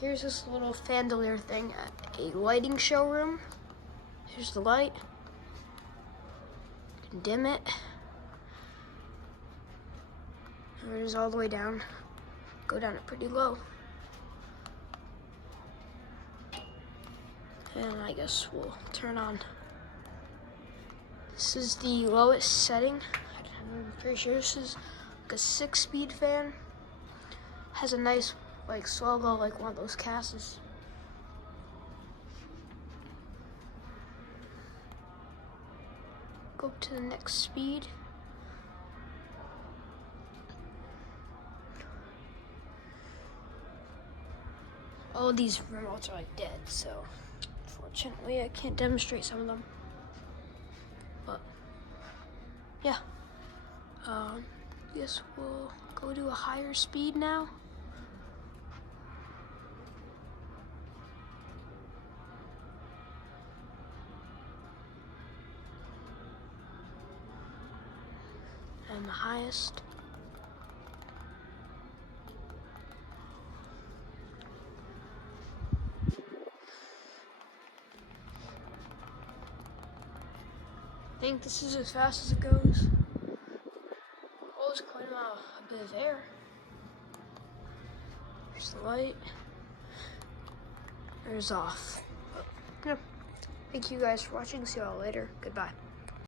Here's this little chandelier thing at a lighting showroom. Here's the light. You can dim it. It is all the way down. Go down it pretty low. And I guess we'll turn on. This is the lowest setting. I'm pretty sure this is like a 6-speed fan. Has a nice like slow go, like one of those castles. Go to the next speed. All these remotes are like dead, so unfortunately I can't demonstrate some of them. But yeah, guess we'll go to a higher speed now. And the highest. I think this is as fast as it goes. Oh, it's quite a bit of air. There's the light. There's off. Yeah. Thank you guys for watching. See you all later. Goodbye.